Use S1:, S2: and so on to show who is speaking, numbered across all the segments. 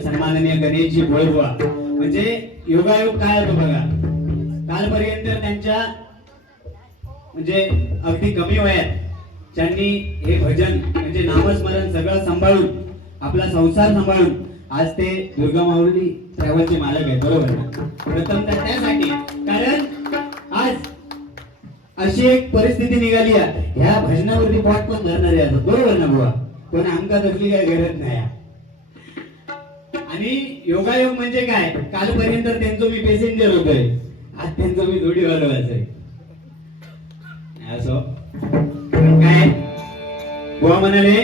S1: सन्माननीय गणेशजी भोळबुवा म्हणजे योगायोग काय होतो बघा? कालपर्यंत त्यांच्या म्हणजे अगदी कमी वयात त्यांनी हे भजन म्हणजे नामस्मरण सगळं सांभाळून आपला संसार सांभाळून आज ते दुर्गा माऊली ट्रॅव्हलचे मालक आहेत बरोबर ना? प्रथम तर त्यासाठी कारण आज अशी एक परिस्थिती निघाली आहे. ह्या भजनावरती पॉट पण धरणारे असतात बरोबर ना बुवा? पण आमका तसली काय गरज नाही आणि योगायोग म्हणजे काय? कालपर्यंत त्यांचं मी पॅसेंजर होतोय. आज त्यांचं मी जोडी वाजवायचंय. असो. काय? बुवा म्हणाले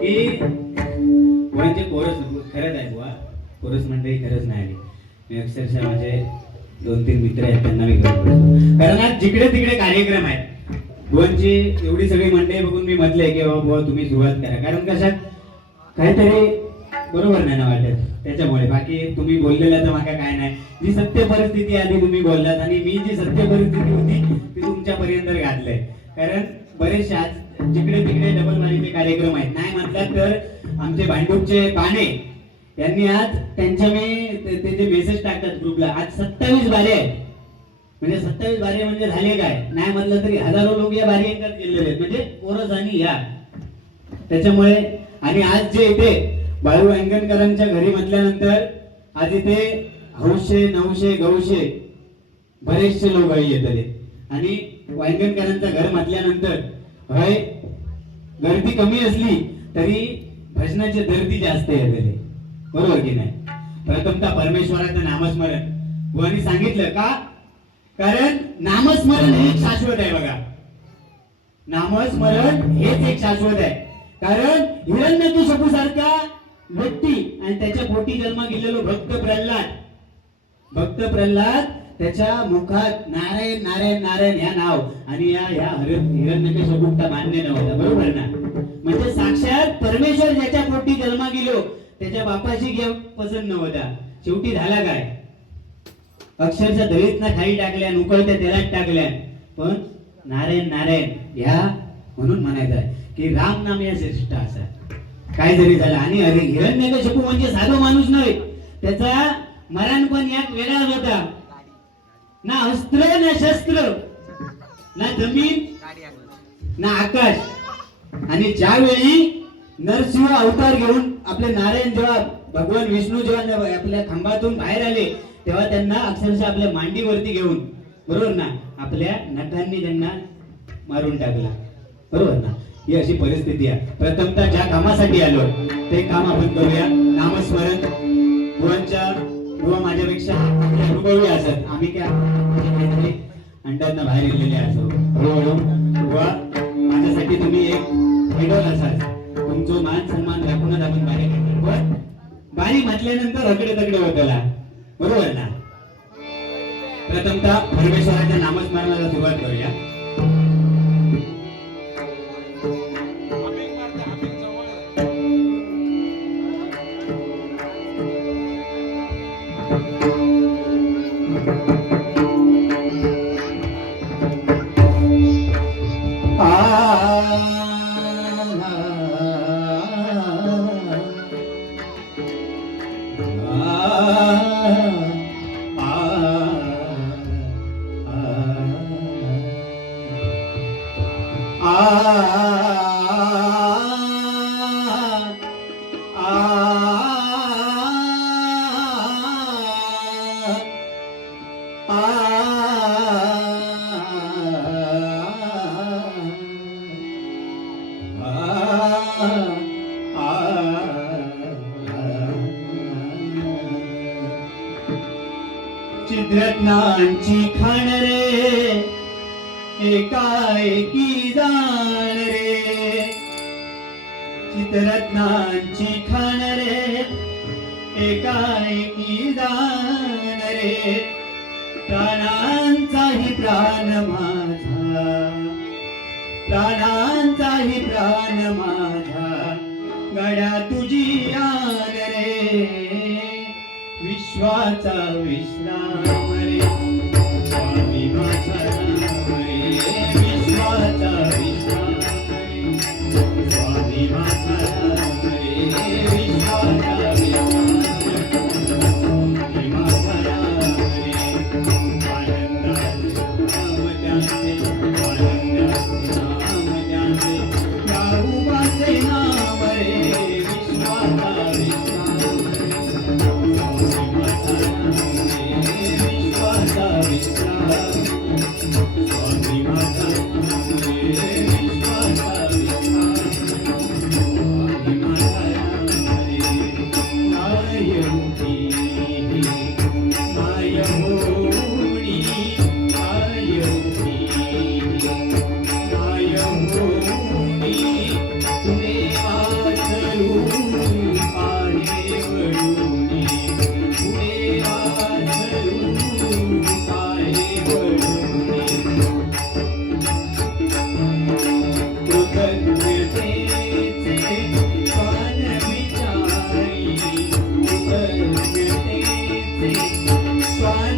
S1: की बुवांचे कोरस खरंच आहे बुवा. कोरस मंडळी खरंच नाही आली मी अक्षरशः माझे दोन तीन मित्र आहेत त्यांना मी घेऊन कारण आज जिकडे तिकडे कार्यक्रम आहेत. बुवांची एवढी सगळी मंडळी बघून मी म्हटलंय की बाबा बुवा तुम्ही सुरुवात करा. कारण कशात? काहीतरी बरोबर नाही ना वाटत? त्याच्यामुळे. बाकी तुम्ही बोललेल्या तर माका काय नाही. जी सत्य परिस्थिती आधी तुम्ही बोललात आणि मी जी सत्य परिस्थिती होती ती तुमच्यापर्यंत घातलंय कारण बरेचसे आज जिकडे तिकडे डबल मारीचे कार्यक्रम आहेत. नाही म्हटलं तर आमचे भांडूपचे पाने यांनी आज त्यांच्या मी ते- जे मेसेज टाकतात ग्रुपला आज सत्तावीस बारे आहेत. म्हणजे सत्तावीस बारे म्हणजे झाले काय? नाही म्हटलं तरी हजारो लोक या बारी गेलेले आहेत. म्हणजे पोरस आणि या. त्याच्यामुळे आणि आज जे इथे बाळू अंगणकरांच्या घरी म्हटल्यानंतर आज इथे हौशे नऊशे गौशे बरेचसे लोक येतले. आणि वांगणकरांचं घर म्हटल्यानंतर हय गर्दी कमी असली तरी भजनाची दर्दी जास्त येतले. बरोबर की नाही? प्रथमतः परमेश्वराचं नामस्मरण. बुवानी सांगितलं का? कारण नामस्मरण हे एक शाश्वत आहे बघा. नामस्मरण हेच एक शाश्वत आहे. कारण हिरण्यकशिपू सारखा व्यक्ती आणि त्याच्या पोटी जन्म गेलेलो भक्त प्रल्हाद. भक्त प्रल्हाद त्याच्या मुखात नारायण नारायण नारायण ह्या नाव. आणि या ह्या हिरण्यकशिपूचा मान्य नव्हता बरोबर ना? म्हणजे साक्षात परमेश्वर ज्याच्या पोटी जन्म गेलो त्याच्या बापाशी घेऊ पसंत नव्हता शेवटी झाला काय? अक्षरशः दलितना खाली टाकल्या उकळत्या तेलात टाकल्या. पण नारायण नारायण ह्या म्हणून म्हणायचं आहे की राम नाम या श्रेष्ठ असा. काय जरी झालं. आणि अरे हिरण्यकशिपू म्हणजे साधो माणूस नव्हे. त्याचा मरण पण यात वेगळाच होता. ना अस्त्र ना शस्त्र ना जमीन ना आकाश. आणि ज्यावेळी नरसिंह अवतार घेऊन आपले नारायण जेव्हा भगवान विष्णू जेव्हा आपल्या खांबातून बाहेर आले तेव्हा त्यांना अक्षरशः आपल्या मांडीवरती घेऊन बरोबर ना आपल्या नटांनी त्यांना मारून टाकला. बरोबर ना? ही अशी परिस्थिती आहे. प्रथमतः ज्या कामासाठी आलो ते काम आपण करूया. नामस्मरण. बुवांच्या किंवा माझ्यापेक्षा अनुभवी असत. आम्ही काय अंडांना बाहेर येलेले असो. हळूहळू माझ्यासाठी तुम्ही एक आयडॉल असाल. तुमचं मान सन्मान राखूनच आपण बाहेर करतो पण बारी म्हटल्यानंतर हकडे तकडे होतला बरोबर ना? प्रथमतः परमेश्वराच्या नामस्मरणाला सुरुवात करूया. चित्रज्ञांची खाण रे. एकाएकी जाण रे. चित्रज्ञांची खाण रे. एकाएकी जाण रे. प्राणांचाही प्राण माझा. प्राणांचाही प्राण माझा. गड्या तुझी आन रे. विश्वाच विश्रामरे स्वामी माझा रामरे विश्वाच विश्रामरे स्वामी माझा रामरे विश्वाच स्वामी Bye.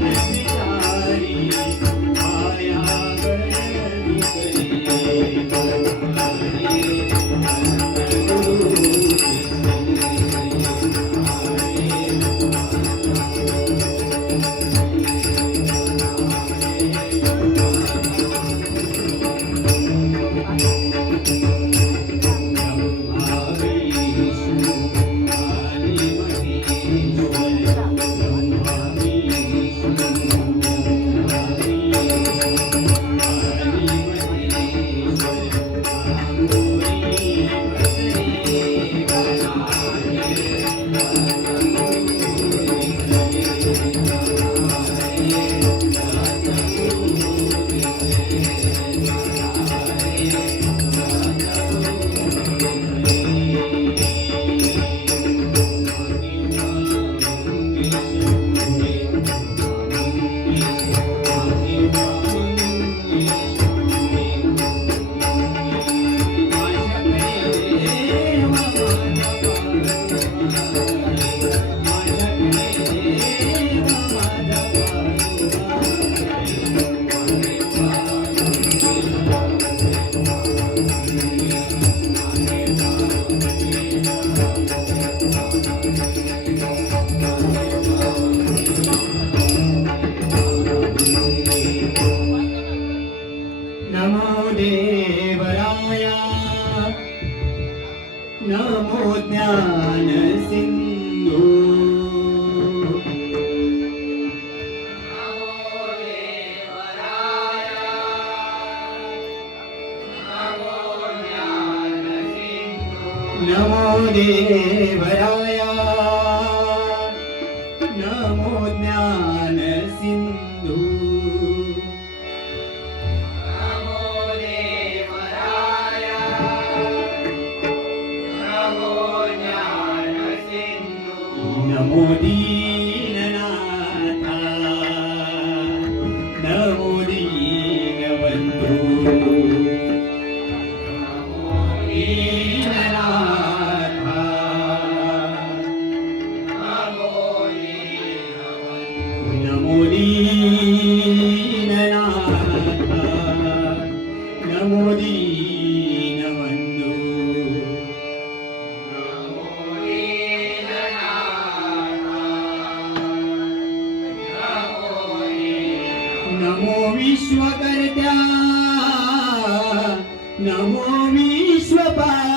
S1: नमो देवराय। नमो विश्वकर्त्या नमो विश्वपा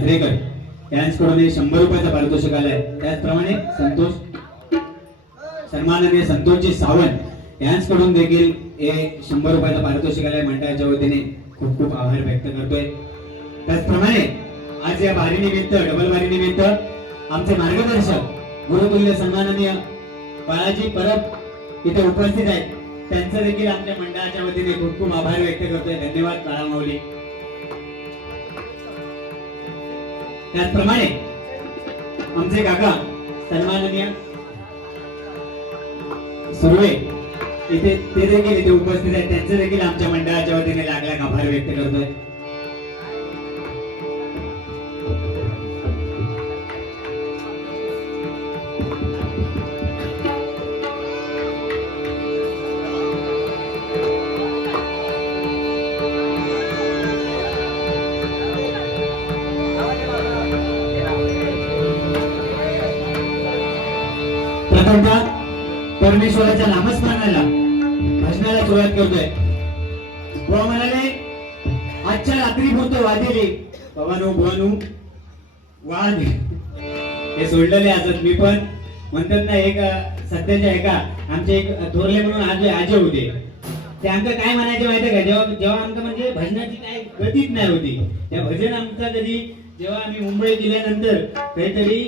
S1: श्यामसुंदरजी आजरेकर यांच्याकडून हे शंभर रुपयाचा पारितोषिक आलाय. त्याचप्रमाणे संतोष सन्माननीय संतोषजी सावंत यांच्याकडून देखील हे शंभर रुपयाचा पारितोषिक आलाय. मंडळाच्या वतीने खूप खूप आभार व्यक्त करतोय. त्याचप्रमाणे आज या बारी निमित्त डबल बारी निमित्त आमचे मार्गदर्शक गुरुतुल्य सन्माननीय बाळाजी परब इथे उपस्थित आहेत. त्यांचं देखील आमच्या मंडळाच्या वतीने खूप खूप आभार व्यक्त करतोय. धन्यवाद बाळा माऊली त्याचप्रमाणे आमचे काका सन्माननीय सुर्वे इथे ते देखील इथे उपस्थित आहेत. त्यांचे देखील आमच्या मंडळाच्या वतीने लागल्या आभार व्यक्त करतोय. प्रथमतः परमेश्वराच्या नामस्मरणाला भजनाला सुरुवात करतोय. बुवा म्हणाले आजच्या रात्री पुरतं वादिले भवानो भवानू वाद हे सोडलेले असत मी पण. म्हणतात ना एक सध्याच्या एका आमचे एक थोरले म्हणून आज आजे होते. ते आमचं काय म्हणायचे माहितीये का? जेव्हा जेव्हा आमचं म्हणजे भजनाची काय गतीच नाही होती. त्या भजन आमचा कधी जेव्हा आम्ही मुंबई गेल्यानंतर काहीतरी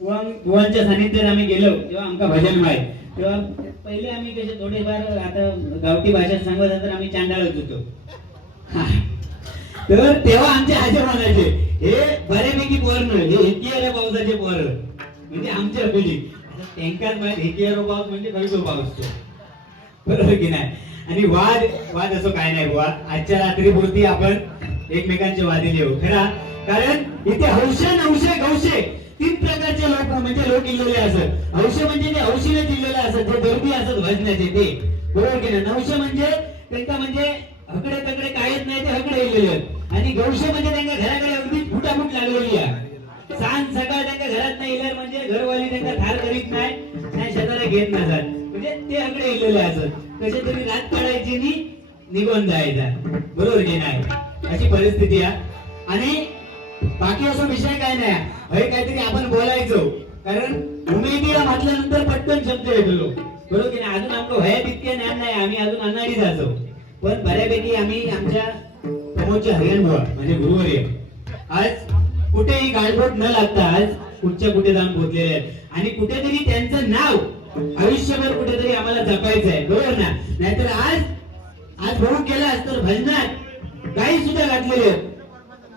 S1: बुवांच्या सानिध्यात आम्ही गेलो तेव्हा आमका भजन माय तेव्हा पहिले आम्ही कसे थोडेफार आता गावठी भाषेत सांगत तर आम्ही चांडाळत होतो. तर तेव्हा आमचे आजे म्हणायचे हे बऱ्यापैकी पोरण हे हेकियाऱ्या पावसाचे पोर. म्हणजे आमच्या पिढी. आता त्यांकाच माहीत हिकियारो पाऊस म्हणजे खैसो पाऊस तो. बरोबर की नाही? आणि वाद वाद असो काय नाही बुवा आजच्या रात्रीपुरती आपण एकमेकांचे वादी लिहू. खरा? कारण इथे हौशे नवशे गौशे तीन प्रकारचे लोक म्हणजे लोक इल्लेले असत. औषध म्हणजे ते हौशीने दिलेले असत जे दर्दी असत भजण्याचे ते. बरोबर की नाही? नवशे म्हणजे त्यांना म्हणजे हकडे तकडे काहीच नाही ते हकडे इल्लेले आणि गौशे म्हणजे त्यांच्या घराकडे अगदी फुटाफूट लागलेली आहे. सान सकाळ त्यांच्या घरात नाही इल्यार म्हणजे घरवाली त्यांना ठार करीत नाही नाही शेताला घेत नसतात म्हणजे ते अकडे इलेले असत. कसे तरी रात काढायची निघून जायचा. बरोबर की नाही? अशी परिस्थिती आहे. आणि बाकी असा विषय काय नाही. हे काहीतरी आपण बोलायचो. कारण उमेदीला म्हटल्यानंतर पटकन शब्द येतो. बरोबर की नाही? अजून आमचं वया तितके ज्ञान नाही. आम्ही अजून अनाडी जातो. पण बऱ्यापैकी आम्ही आमच्या प्रमोदचे हरियाण म्हणजे गुरुवर्य. आज कुठेही गाळबोट न लागता आज कुठच्या कुठे जाऊन पोहोचलेले आहेत. आणि कुठेतरी त्यांचं नाव आयुष्यभर कुठेतरी आम्हाला जपायचं आहे. बरोबर ना? नाहीतर आज आज भाऊ केला तर भजनात काही सुद्धा घातलेले आहेत.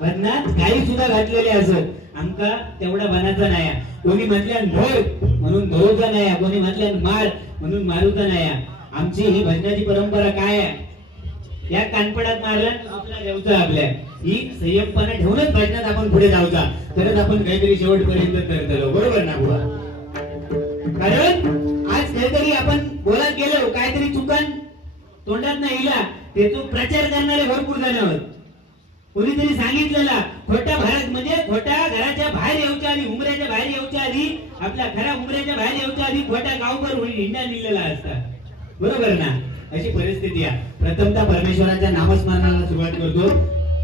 S1: भजनात काही सुद्धा घातलेले असत आमका तेवढा बनाचा नाही कोणी म्हटल्या धर म्हणून धरूचा नाही कोणी म्हटल्या मार म्हणून मारूचा नाही आमची ही भजनाची परंपरा काय आहे? या कानपडात मारलं आपला देवचा आपल्या. ही संयमपणा ठेवूनच भजनात आपण पुढे जाऊचा. तरच आपण काहीतरी शेवटपर्यंत करतो बरोबर ना बुवा? कारण आज काहीतरी आपण बोलत गेलो काहीतरी चुकान तोंडात नाही इला. त्याचा प्रचार करणारे भरपूर जण आहोत. कोणीतरी सांगितलेला खोट्या भारत म्हणजे खोट्या घराच्या बाहेर येऊच्या आधी उमऱ्याच्या बाहेर येऊच्या आधी आपल्या खऱ्या उमऱ्याच्या बाहेर येऊच्या आधी खोट्या गावभर होईल हिंडा निघलेला असतात. बरोबर ना? अशी परिस्थिती आहे. प्रथमतः परमेश्वराच्या नामस्मरणाला सुरुवात करतो.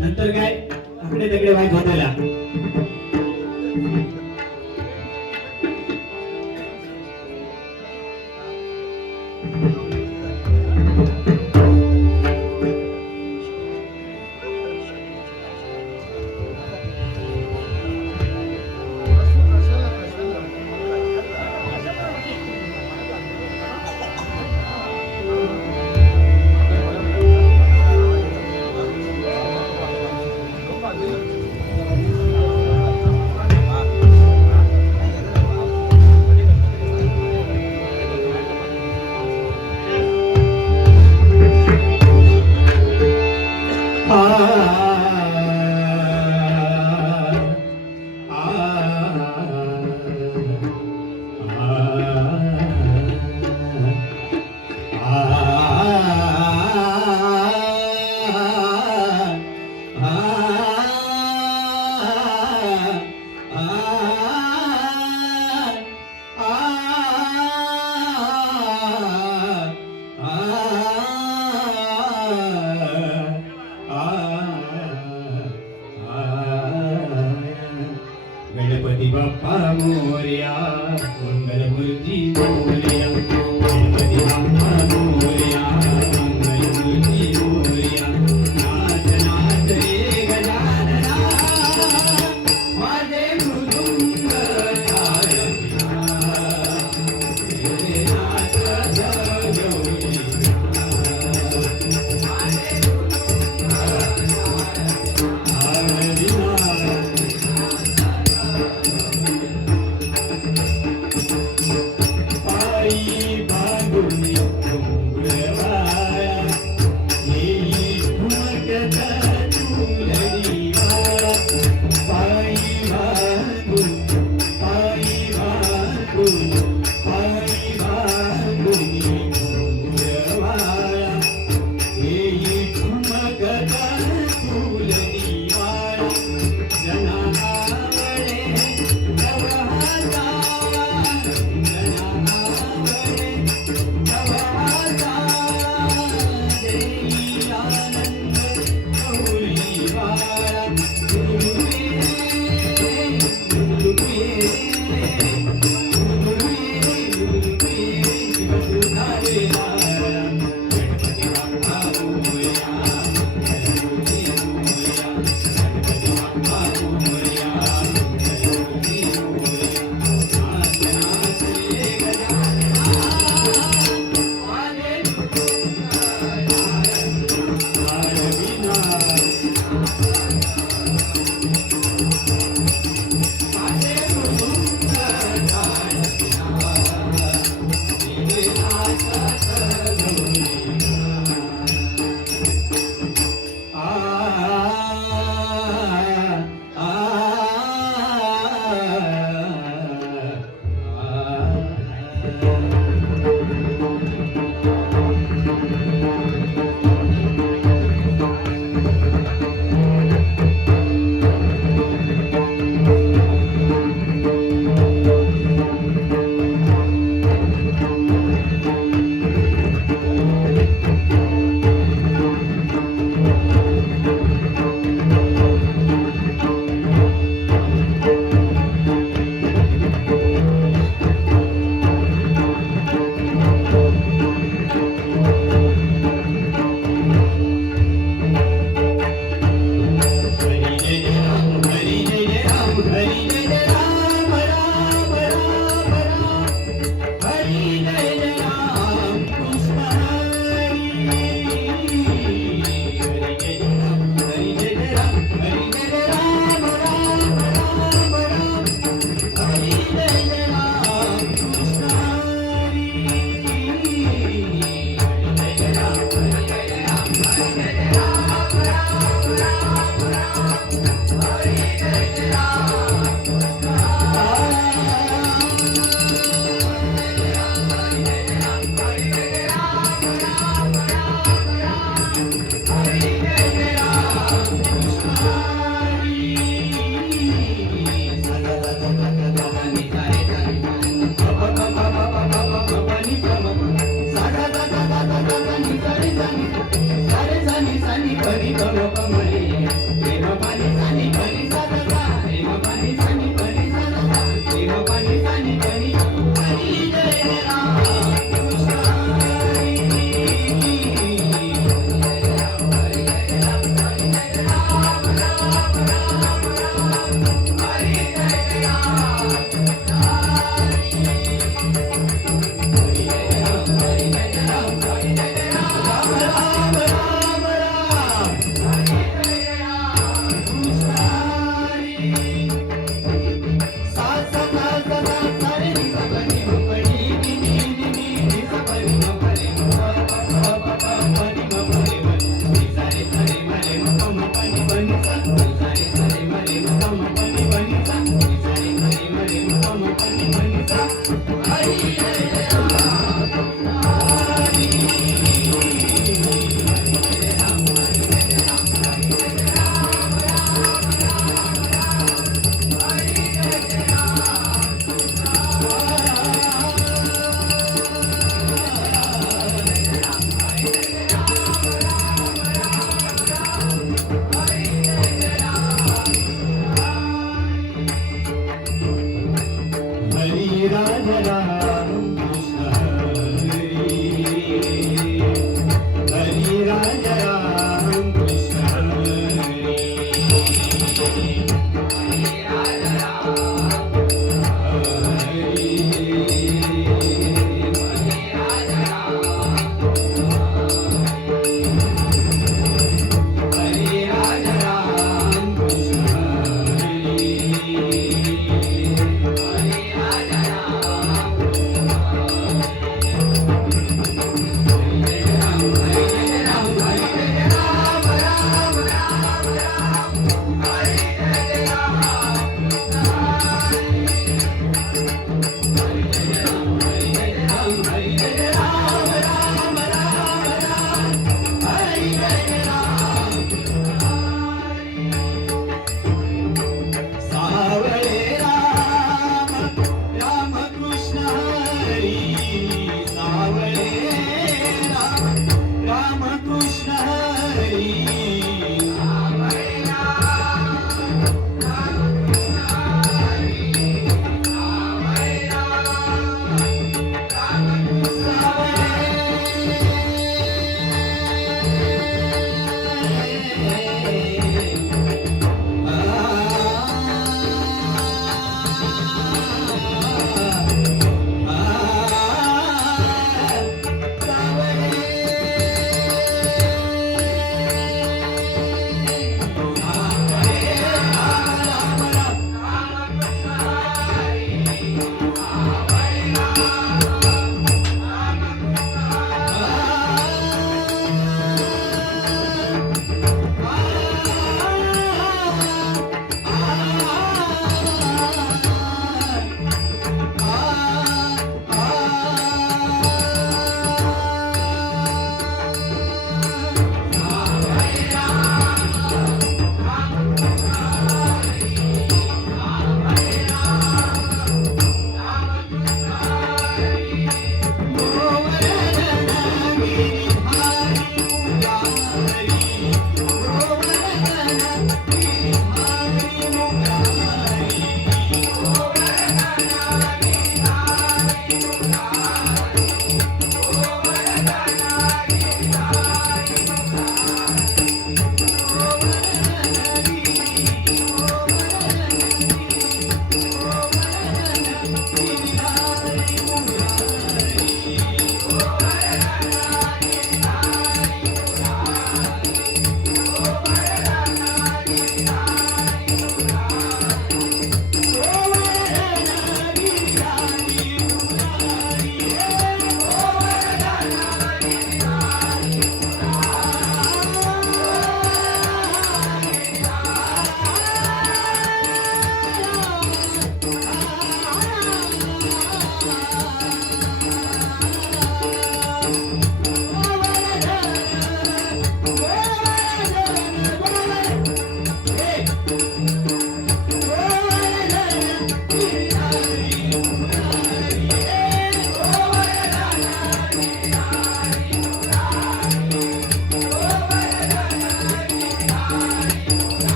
S1: नंतर काय? आकडे तकडे वाईट होताला